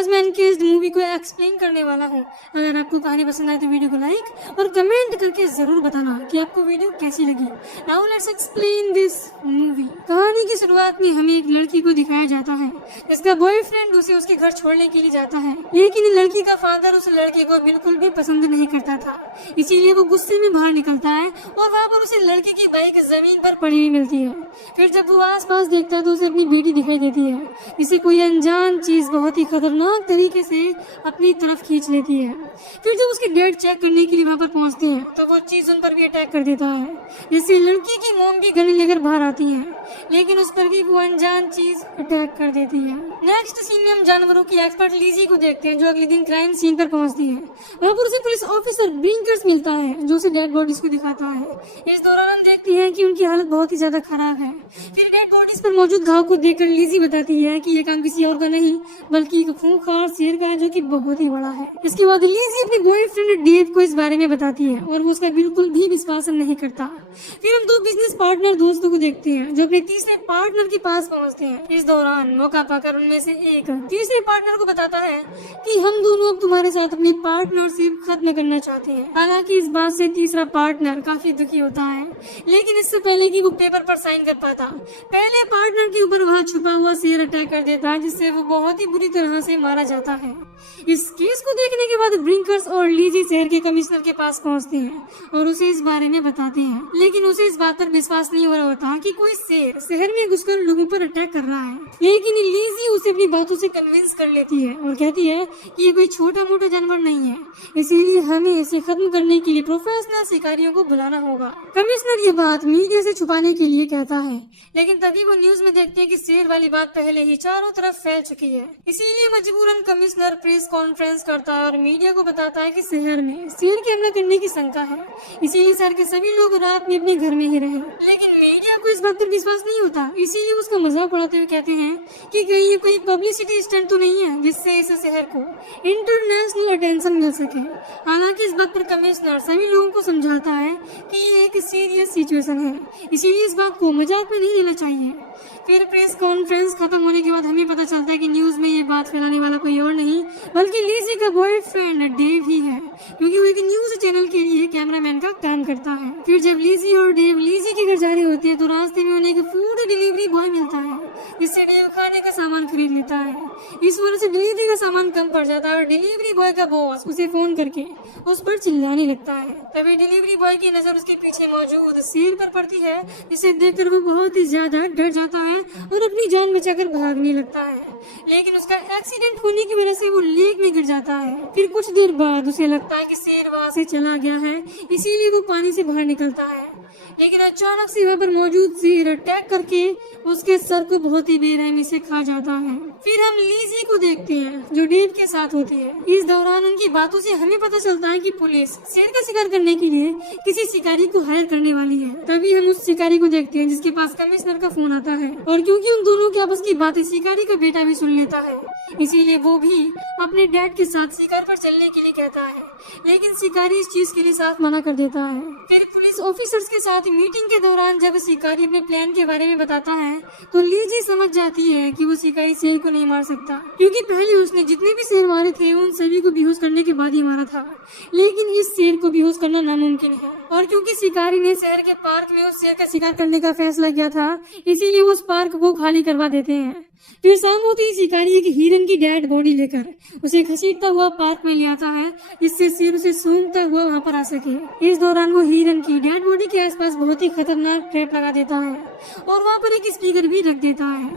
आज मैं अनकेस्ड मूवी को एक्सप्लेन करने वाला हूँ। अगर आपको कहानी पसंद आए तो वीडियो को लाइक और कमेंट करके जरूर बताना कि आपको वीडियो कैसी लगी। Now let's explain this movie. कहानी की शुरुआत में हमें एक लड़की को दिखाया जाता है जिसका बॉयफ्रेंड उसे उसके घर छोड़ने के लिए जाता है, लेकिन लड़की का फादर उस लड़के को बिल्कुल भी पसंद नहीं करता था। इसीलिए वो गुस्से में बाहर निकलता है और वहाँ पर उसे लड़के की बाइक जमीन पर पड़ी हुई मिलती है। फिर जब वो आस पास देखता है तो उसे अपनी बेटी दिखाई देती है जिसे कोई अनजान चीज बहुत ही खतरनाक तरीके से अपनी तरफ खींच लेती है। फिर जब उसके डैड चेक करने के लिए वहाँ पर पहुँचते हैं तो वो चीज उन पर भी अटैक कर देता है, जिससे लड़की की मोम भी गन लेकर बाहर आती है, लेकिन उस पर भी वो अनजान चीज अटैक कर देती है। नेक्स्ट सीन में हम जानवरों की एक्सपर्ट लीजी को देखते हैं जो अगले दिन क्राइम सीन पर पहुँचती है। वहाँ पर उसे पुलिस ऑफिसर ब्रिंकर्स मिलता है जो उसे डेड बॉडीज को दिखाता है। इस दौरान हम देखते हैं कि उनकी हालत बहुत ही ज्यादा खराब है। फिर डेड बॉडीज पर मौजूद घाव को देखकर लीजी बताती है कि ये काम किसी और का नहीं बल्कि एक खूंखार शेर का है जो कि बहुत ही बड़ा है। इसके बाद लीजी अपने बॉयफ्रेंड डेव को इस बारे में बताती है और वो उसका बिल्कुल भी विश्वास नहीं करता। फिर हम दो बिजनेस पार्टनर दोस्तों को देखते हैं जो अपने तीसरे पार्टनर के पास पहुंचते हैं। इस दौरान मौका पाकर उनमें से एक तीसरे पार्टनर को बताता है कि हम दोनों अब तुम्हारे साथ अपनी पार्टनरशिप खत्म करना चाहते हैं। हालांकि इस बात से तीसरा पार्टनर काफी दुखी होता है, लेकिन इससे पहले कि वो पेपर पर साइन कर पाता पहले पार्टनर के ऊपर वहाँ छुपा हुआ शेर अटैक कर देता है, जिससे वो बहुत ही बुरी तरह से मारा जाता है। इस केस को देखने के बाद ब्रिंकर्स और लीजी शहर के कमिश्नर के पास पहुंचते हैं और उसे इस बारे में बताते हैं, लेकिन उसे इस बात पर विश्वास नहीं हो रहा होता कि कोई शेर शहर में घुसकर लोगों पर अटैक कर रहा है। लेकिन लीजी उसे अपनी बातों से कन्विंस कर लेती है और कहती है कि ये कोई छोटा मोटा जानवर नहीं है, इसीलिए हमें इसे खत्म करने के लिए प्रोफेशनल शिकारियों को बुलाना होगा। कमिश्नर ये बात मीडिया से छुपाने के लिए कहता है, लेकिन तभी वो न्यूज में देखते हैं कि शेर वाली बात पहले ही चारों तरफ फैल चुकी है। इसीलिए मजबूरन कमिश्नर प्रेस कॉन्फ्रेंस करता है और मीडिया को बताता है कि शहर में शेर के हमला करने की शंका है, इसीलिए शहर के सभी लोग रात में अपने घर में ही रहे। लेकिन मीडिया को इस बात पर विश्वास नहीं होता, इसीलिए उसका मजाक उड़ाते हुए कहते हैं कि कहीं ये कोई पब्लिसिटी स्टंट तो नहीं है जिससे इस शहर को इंटरनेशनल अटेंशन मिल सके। हालांकि इस बात पर कमिश्नर सभी लोगों को समझाता है कि ये एक सीरियस सिचुएशन है, इसीलिए इस बात को मजाक में नहीं लेना चाहिए। फिर प्रेस कॉन्फ्रेंस खत्म होने के बाद हमें पता चलता है कि न्यूज में ये बात फैलाने वाला कोई और नहीं बल्कि लीजी का बॉयफ्रेंड डेव ही है, क्योंकि वो एक न्यूज चैनल के लिए कैमरामैन का काम करता है। फिर जब लीजी और डेव लीजी के घर जा रहे होते हैं तो रास्ते में उन्हें एक फूड डिलीवरी बॉय मिलता है, जिससे डेव खाने का सामान खरीद लेता है। इस वजह से डिलीवरी का सामान कम पड़ जाता है और डिलीवरी बॉय का बॉस उसे फोन करके उस पर चिल्लाने लगता है। तभी डिलीवरी बॉय की नजर उसके पीछे मौजूद शेर पर पड़ती है, जिसे देखकर वो बहुत ही ज्यादा डर जाता है और अपनी जान बचाकर भागने लगता है, लेकिन उसका एक्सीडेंट होने की वजह से वो लेक में गिर जाता है। फिर कुछ देर बाद उसे लगता है कि शेर वहाँ से चला गया है, इसीलिए वो पानी से बाहर निकलता है, लेकिन अचानक से वहाँ पर मौजूद शेर अटैक करके उसके सर को बहुत ही बेरहमी से खा जाता है। फिर हम लीजी को देखते हैं जो डेव के साथ होती है। इस दौरान उनकी बातों से हमें पता चलता है कि पुलिस शेर का शिकार करने के लिए किसी शिकारी को हायर करने वाली है। तभी हम उस शिकारी को देखते हैं जिसके पास कमिश्नर का फोन आता है, और क्योंकि उन दोनों की आपस की बातें शिकारी का बेटा भी सुन लेता है, इसीलिए वो भी अपने डैड के साथ शिकार पर चलने के लिए कहता है, लेकिन शिकारी इस चीज के लिए साथ मना कर देता है। फिर पुलिस ऑफिसर्स के साथ मीटिंग के दौरान जब शिकारी अपने प्लान के बारे में बताता है तो लीजी समझ जाती है कि वो शिकारी शेर को नहीं मार सकता, क्योंकि पहले उसने जितने भी शेर मारे थे उन सभी को बेहोश करने के बाद ही मारा था, लेकिन इस शेर को बेहोश करना नामुमकिन है। और क्योंकि शिकारी ने शहर के पार्क में उस शेर का शिकार करने का फैसला किया था, इसीलिए उस पार्क को खाली करवा देते हैं। फिर शाम होते ही शिकारी एक हिरन की डेड बॉडी लेकर उसे घसीटता हुआ पार्क में ले आता है, जिससे शेर उसे सूंघता हुआ वहाँ पर आ सके। इस दौरान वो हिरन की डेड बॉडी के आसपास बहुत ही खतरनाक ट्रैप लगा देता है और वहाँ पर एक स्पीकर भी रख देता है।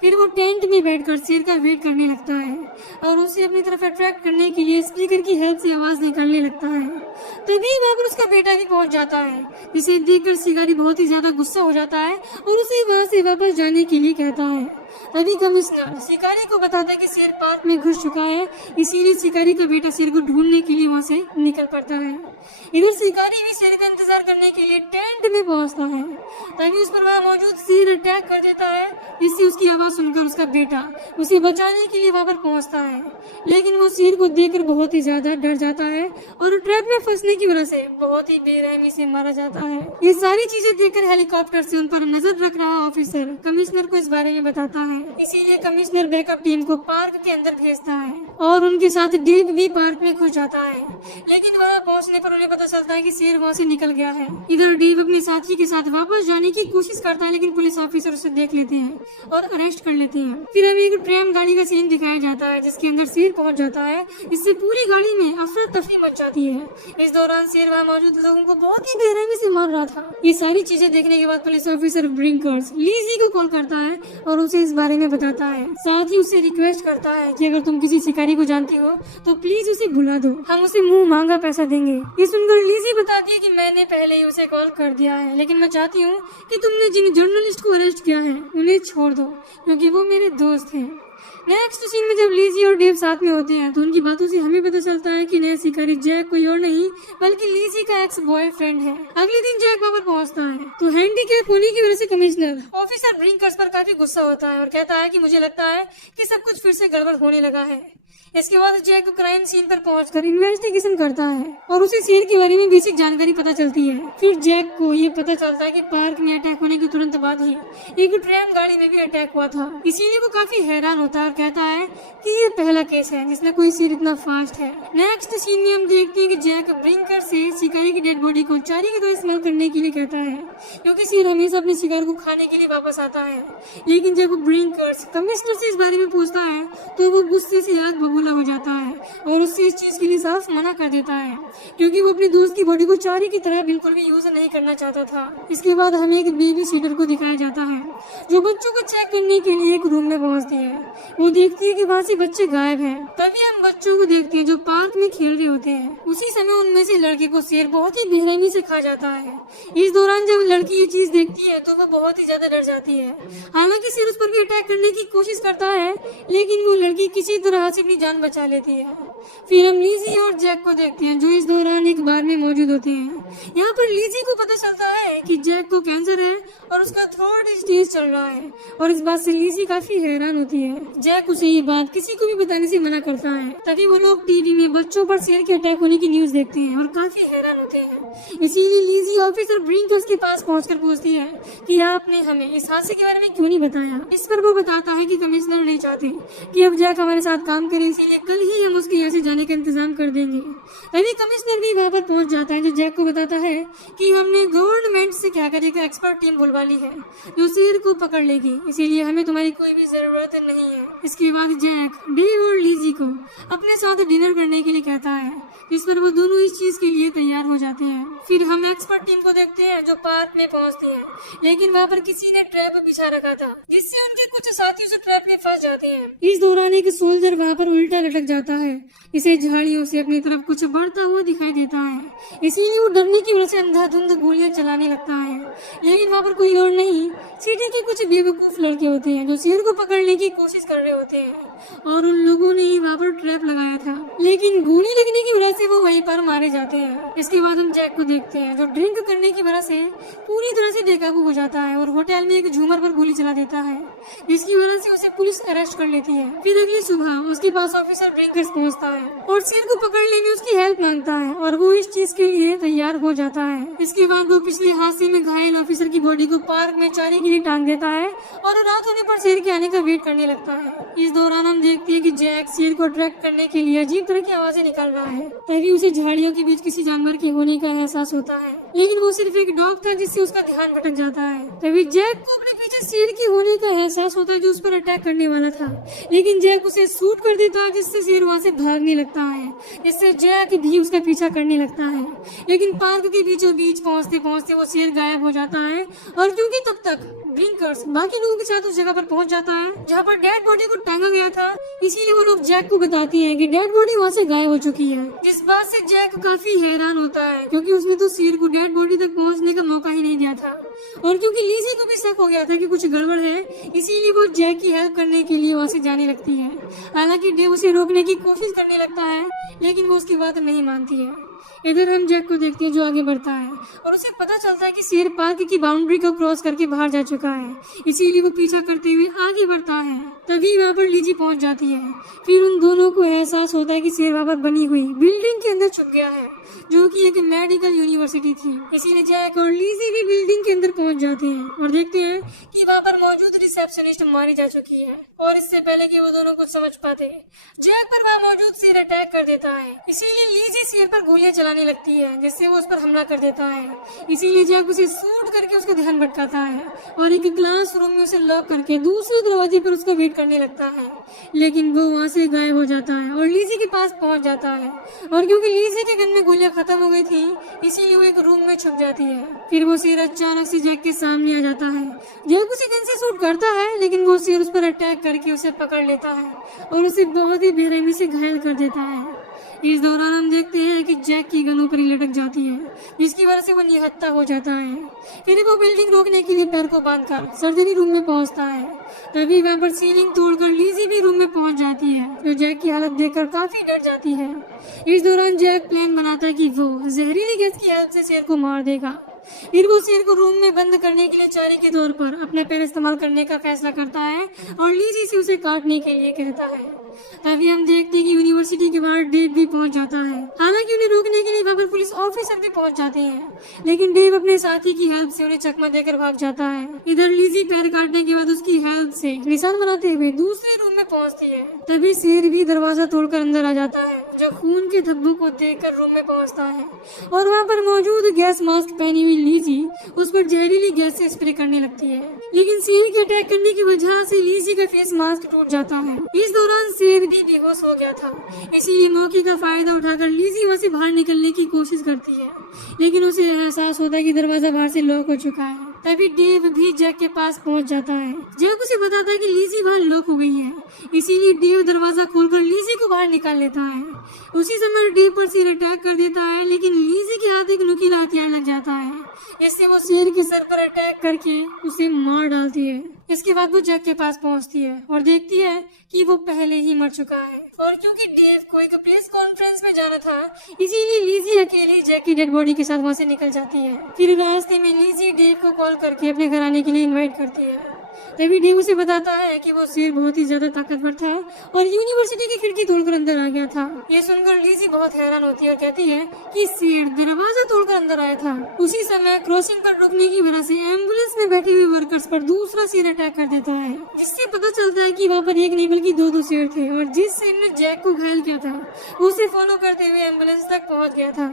फिर वो टेंट में बैठकर शेर का वेट करने लगता है और उसे अपनी तरफ अट्रैक्ट करने के लिए स्पीकर की हेल्प से आवाज निकालने लगता है। तभी वहाँ पर उसका बेटा भी पहुँच जाता है, जिसे देखकर शिकारी बहुत ही ज्यादा गुस्सा हो जाता है और उसे वहाँ से वापस जाने के लिए कहता है। तभी कमिश्नर शिकारी को बताता है कि शेर पार्क में घुस चुका है, इसीलिए शिकारी का बेटा शेर को ढूंढने के लिए वहाँ से निकल पड़ता है। इधर शिकारी भी शेर का इंतजार करने के लिए टेंट में पहुँचता है, तभी उस पर वहाँ मौजूद शेर अटैक कर देता है, जिससे उसकी आवाज सुनकर उसका बेटा उसे बचाने के लिए वहाँ पर पहुँचता है, लेकिन वो शेर को देखकर बहुत ही ज्यादा डर जाता है और ट्रैप में फंसने की वजह से बहुत ही बेरहमी से मारा जाता है। ये सारी चीजें देखकर हेलीकॉप्टर से उन पर नजर रख रहा ऑफिसर कमिश्नर को इस बारे में बताता है इसीलिए कमिश्नर बैकअप टीम को पार्क के अंदर भेजता है और उनके साथ डेव भी पार्क में घुस जाता है। लेकिन वहां पहुंचने पर उन्हें पता चलता है कि शेर वहां से निकल गया है। इधर डेव अपने साथी के साथ वापस जाने की कोशिश करता है, लेकिन पुलिस ऑफिसर उसे देख लेते हैं और अरेस्ट कर लेते हैं। फिर हमें एक ट्रेन गाड़ी का सीन दिखाया जाता है जिसके अंदर शेर पहुंच जाता है। इससे पूरी गाड़ी में अफरा तफरी मच जाती है। इस दौरान शेर वहाँ मौजूद लोगों को बहुत ही बेरहमी से मार रहा था। ये सारी चीजें देखने के बाद पुलिस ऑफिसर ब्रिंकर्स लीजी को कॉल करता है और उसे इस बारे में बताता है। साथ ही उसे रिक्वेस्ट करता है कि अगर तुम किसी शिकारी को जानती हो तो प्लीज उसे भुला दो, हम उसे मुंह मांगा पैसा देंगे। ये सुनकर लीजी बताती है कि मैंने पहले ही उसे कॉल कर दिया है, लेकिन मैं चाहती हूँ कि तुमने जिन जर्नलिस्ट को अरेस्ट किया है उन्हें छोड़ दो क्योंकि वो मेरे दोस्त हैं। नेक्स्ट सीन में जब लीजी और डेव साथ में होते हैं तो उनकी बातों से हमें पता चलता है कि नया शिकारी जैक कोई और नहीं बल्कि लीजी का एक्स बॉयफ्रेंड है। अगले दिन जैक वहाँ पर पहुँचता है तो हैंडीकैप होने की वजह से कमिश्नर ऑफिसर ब्रिंकर्स पर काफी गुस्सा होता है और कहता है कि मुझे लगता है कि सब कुछ फिर से गड़बड़ होने लगा है। इसके बाद जैक क्राइम सीन पर पहुंचकर इन्वेस्टिगेशन करता है और उसे शेर के बारे में बेसिक जानकारी पता चलती है। फिर जैक को ये पता चलता है कि पार्क में अटैक होने के तुरंत बाद ही एक ट्रेन गाड़ी में भी अटैक हुआ था। इसीलिए वो काफी हैरान होता है और कहता है कि ये पहला केस है जिसमें कोई शेर इतना फास्ट है। नेक्स्ट सीन में हम देखते हैं कि जैक ब्रिंकर से शिकारी की डेड बॉडी को चारी की तरह इस्तेमाल करने के लिए कहता है क्योंकि शेर हमेशा अपने शिकार को खाने के लिए वापस आता है। लेकिन जब ब्रिंकर्स कमिश्नर से इस बारे में पूछता है तो वो गुस्से से आग बबूला हो जाता है और उससे इस चीज के लिए साफ मना कर देता है क्योंकि वो अपने दोस्त की बॉडी को चारी की तरह बिल्कुल भी यूज नहीं करना चाहता था। इसके बाद हमें एक बेबी सीटर को दिखाया जाता है जो बच्चों को चेक करने के लिए एक रूम में पहुंचती है। वो देखती है कि वहाँ से बच्चे गायब हैं। तभी हम बच्चों को देखते हैं जो पार्क में खेल रहे होते हैं। उसी समय उनमें से लड़के को शेर बहुत ही बेरहमी से खा जाता है। इस दौरान जब लड़की ये चीज देखती है तो वो बहुत ही ज्यादा डर जाती है। हालांकि शेर उस पर भी अटैक करने की कोशिश करता है लेकिन वो लड़की किसी तरह से अपनी जान बचा लेती है। फिर हम लीजी और जैक को देखते हैं जो इस दौरान एक बार में मौजूद होते हैं। यहाँ पर लीजी को पता चलता है कि जैक को कैंसर है और उसका थर्ड स्टेज चल रहा है और इस बात से लीजी काफी हैरान होती है। जैक उसे ये बात किसी को भी बताने से मना करता है। तभी वो लोग टीवी में बच्चों पर शेर के अटैक होने की न्यूज देखते हैं और काफी हैरान होते हैं। इसीलिए लीजी ऑफिसर ब्रिंकर्स के पास पहुंचकर पूछती है कि आपने हमें इस हादसे के बारे में क्यों नहीं बताया। इस पर वो बताता है कि कमिश्नर नहीं चाहते कि अब जैक हमारे साथ काम करे, इसीलिए कल ही हम उसके यहाँ से जाने का इंतजाम कर देंगे। तभी कमिश्नर भी वहाँ पर पहुंच जाता है जो जैक को बताता है कि हमने गवर्नमेंट से क्या कर एक एक्सपर्ट टीम बुलवा ली है जो शेर को पकड़ लेगी, इसीलिए हमें तुम्हारी कोई भी जरूरत नहीं है। इसके बाद जैक डेव और लीजी को अपने साथ डिनर करने के लिए कहता है जिस पर वो दोनों इस चीज के लिए तैयार हो जाते हैं। फिर हम एक्सपर्ट टीम को देखते हैं जो पार्क में पहुंचती है लेकिन वहाँ पर किसी ने ट्रैप बिछा रखा था जिससे उनके कुछ साथी उस ट्रैप में फंस जाते हैं। इस दौरान एक सोल्जर वहाँ पर उल्टा लटक जाता है। इसे झाड़ियों से अपनी तरफ कुछ बढ़ता हुआ दिखाई देता है, इसीलिए वो डरने की वजह से अंधाधुंध गोलियां चलाने लगता है। लेकिन वहाँ पर कोई और नहीं, सिटी के कुछ बेवकूफ लड़के होते हैं जो शेर को पकड़ने की कोशिश कर रहे होते हैं और उन लोगों ने ही वहाँ पर ट्रैप लगाया था, लेकिन गोली लगने की वजह से वो वहीं पर मारे जाते हैं। इसके बाद हम जैक को देखते हैं जो ड्रिंक करने की वजह से पूरी तरह से बेकाबू हो जाता है और होटल में एक झूमर पर गोली चला देता है, जिसकी वजह से उसे पुलिस अरेस्ट कर लेती है। फिर अगली सुबह उसके पास ऑफिसर ब्रिंकर्स पहुंचता है और शेर को पकड़ने में उसकी हेल्प मांगता है और वो इस चीज के लिए तैयार हो जाता है। इसके बाद वो पिछले हादसे में घायल ऑफिसर की बॉडी को पार्क में चारे के लिए टांग देता है और रात होने पर शेर के आने का वेट करने लगता है। इस दौरान हम देखते हैं कि जैक शेर को अट्रैक्ट करने के लिए अजीब तरह की आवाजें निकाल रहा है। तभी उसे झाड़ियों के बीच किसी जानवर के होने का एहसास होता है, लेकिन वो सिर्फ एक डॉग था जिससे उसका ध्यान भटक जाता है। तभी जैक को अपने पीछे शेर के होने का एहसास होता है जो उस पर अटैक करने वाला था, लेकिन जैक उसे शूट कर देता है जिससे शेर वहाँ से भागने लगता है, जिससे जैक भी उसका पीछा करने लगता है। लेकिन पार्क के बीचों बीच पहुँचते पहुँचते वो शेर गायब हो जाता है और क्योंकि तब तक ब्रिंकर्स बाकी लोगों के साथ उस जगह पर पहुंच जाता है जहाँ पर डेड बॉडी को टांगा गया था, इसीलिए वो लोग जैक को बताती हैं कि डेड बॉडी वहाँ से गायब हो चुकी है। जिस बात से जैक काफी हैरान होता है क्योंकि उसने तो शेर को डेड बॉडी तक पहुँचने का मौका ही नहीं दिया था और क्योंकि लीजी को भी शक हो गया था कि कुछ गड़बड़ है, इसीलिए वो जैक की हेल्प करने के लिए वहाँ से जाने लगती है। हालांकि डेव उसे रोकने की कोशिश करने लगता है लेकिन वो उसकी बात नहीं मानती है। इधर हम जैक को देखते हैं जो आगे बढ़ता है और उसे पता चलता है कि शेर पार्क की बाउंड्री को क्रॉस करके बाहर जा चुका है, इसीलिए वो पीछा करते हुए आगे बढ़ता है। तभी वहाँ पर लीजी पहुँच जाती है। फिर उन दोनों को एहसास होता है कि शेर वहाँ पर बनी हुई बिल्डिंग के अंदर छुप गया है जो कि एक मेडिकल यूनिवर्सिटी थी, इसीलिए जैक और लीजी भी बिल्डिंग के अंदर पहुँच जाते हैं और देखते हैं कि वहाँ पर मौजूद रिसेप्शन रिसेप्शनिस्ट मारी जा चुकी है और इससे पहले कि वो दोनों कुछ समझ पाते, जैक पर वहाँ मौजूद शेर अटैक कर देता है। इसीलिए लीजी शेर पर गोलियां चलाने लगती है, जिससे वो उस पर हमला कर देता है। इसीलिए जैक उसे शूट करके उसका ध्यान भटकाता है और एक क्लास रूम में उसे लॉक करके दूसरे दरवाजे पर उसका वेट करने लगता है, लेकिन वो वहाँ से गायब हो जाता है और लीजी के पास पहुँच जाता है। और क्योंकि लीजी के गन में गोलियां खत्म हो गई थी, इसीलिए वो एक रूम में छुप जाती है। फिर वो शेर अचानक से जैक के सामने आ जाता है। जैक उसे गन से शूट करता है, लेकिन वो शेर उस पर अटैक करके उसे पकड़ लेता है और उसे बहुत ही बेरहमी से घायल कर देता है। इस दौरान हम देखते हैं कि जैक की गन ऊपर ही लटक जाती है, जिसकी वजह से वो निहत्था हो जाता है। फिर वो बिल्डिंग रोकने के लिए पैर को बांधकर सर्जरी रूम में पहुंचता है। तभी वहाँ पर सीलिंग तोड़कर लीजी भी रूम में पहुंच जाती है, जो जैक की हालत देखकर काफी डर जाती है। इस दौरान जैक प्लान बनाता है कि वो जहरीली गैस की हेल्प से शेर को मार देगा। फिर वो शेर को रूम में बंद करने के लिए चारे के तौर पर अपना पैर इस्तेमाल करने का फैसला करता है और लीजी से उसे काटने के लिए कहता है। तभी हम देखते हैं कि यूनिवर्सिटी के बाहर डेव भी पहुंच जाता है। हालांकि उन्हें रोकने के लिए वहाँ पर पुलिस ऑफिसर भी पहुंच जाते हैं, लेकिन डेव अपने साथी की हेल्प से उन्हें चकमा देकर भाग जाता है। इधर लीजी पैर काटने के बाद उसकी हेल्प से निशान बनाते हुए दूसरे रूम में पहुंचती है। तभी शेर भी दरवाजा तोड़कर अंदर आ जाता है, जो खून के धब्बों को देखकर रूम में पहुंचता है और वहाँ पर मौजूद गैस मास्क पहनी हुई लीजी उस पर जहरीली गैस से स्प्रे करने लगती है। लेकिन शेर के अटैक करने की वजह से लीजी का फेस मास्क टूट जाता है। इस दौरान शेर भी बेहोश हो गया था, इसीलिए मौके का फायदा उठाकर लीजी वहाँ से बाहर निकलने की कोशिश करती है, लेकिन उसे एहसास होता है कि दरवाजा बाहर से लॉक हो चुका है। तभी डेव भी जैक के पास पहुंच जाता है। जैक उसे बताता है कि लीजी बाहर लॉक हो गई है, इसीलिए डेव दरवाजा खोलकर लीजी को बाहर निकाल लेता है। उसी समय डेव पर शेर अटैक कर देता है, लेकिन लीजी के हाथ एक नुकीला हथियार लग जाता है, इससे वो शेर के सर पर अटैक करके उसे मार डालती है। इसके बाद वो जैक के पास पहुंचती है और देखती है कि वो पहले ही मर चुका है। और क्योंकि डेव को एक प्रेस कॉन्फ्रेंस में जाना था, इसीलिए लीजी अकेली जैक की डेड बॉडी के साथ वहाँ से निकल जाती है। फिर रास्ते में लीजी डेव को कॉल करके अपने घर आने के लिए इनवाइट करती है। तभी डेव उसे बताता है कि वो शेर बहुत ही ज्यादा ताकतवर था और यूनिवर्सिटी की खिड़की तोड़कर अंदर आ गया था। ये सुनकर लीजी बहुत हैरान होती है और कहती है कि शेर दरवाजा तोड़कर अंदर आया था। उसी समय क्रॉसिंग पर रुकने की वजह से एम्बुलेंस में बैठे हुए वर्कर्स पर दूसरा शेर अटैक कर देता है, जिससे पता चलता है कि वहाँ पर एक नहीं बल्कि दो शेर थे और जिस शेर ने जैक को घायल किया था उसे फॉलो करते हुए एम्बुलेंस तक पहुँच गया था।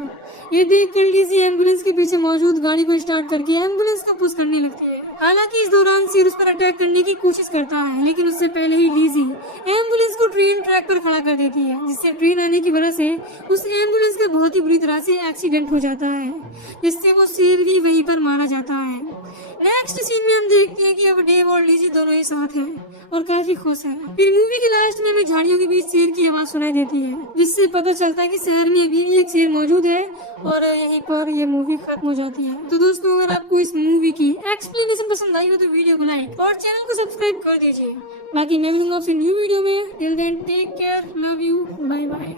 ये देखकर लीजी एम्बुलेंस के पीछे मौजूद गाड़ी को स्टार्ट करके एम्बुलेंस को पुश करने लगती है। हालांकि इस दौरान शेर उस पर अटैक करने की कोशिश करता है, लेकिन उससे पहले ही लीजी एम्बुलेंस को ट्रेन ट्रैक पर खड़ा कर देती है, जिससे ट्रेन आने की वजह से उस एम्बुलेंस का बहुत ही बुरी तरह से एक्सीडेंट हो जाता है, जिससे वो शेर भी वहीं पर मारा जाता है। नेक्स्ट सीन में हम देखते हैं कि अब डेव और लीजी दोनों ही साथ हैं और काफी खुश हैं। फिर मूवी के लास्ट में हमें झाड़ियों के बीच शेर की आवाज सुनाई देती है, जिससे पता चलता है कि शहर में अभी भी एक शेर मौजूद है और यहीं पर ये मूवी खत्म हो जाती है। तो दोस्तों, अगर आपको इस मूवी की एक्सप्लेनेशन पसंद आई हो तो वीडियो को लाइक और चैनल को सब्सक्राइब कर दीजिए। बाकी मैं मिलूंगा आपसे न्यू वीडियो में। Till then take care, love you, bye bye.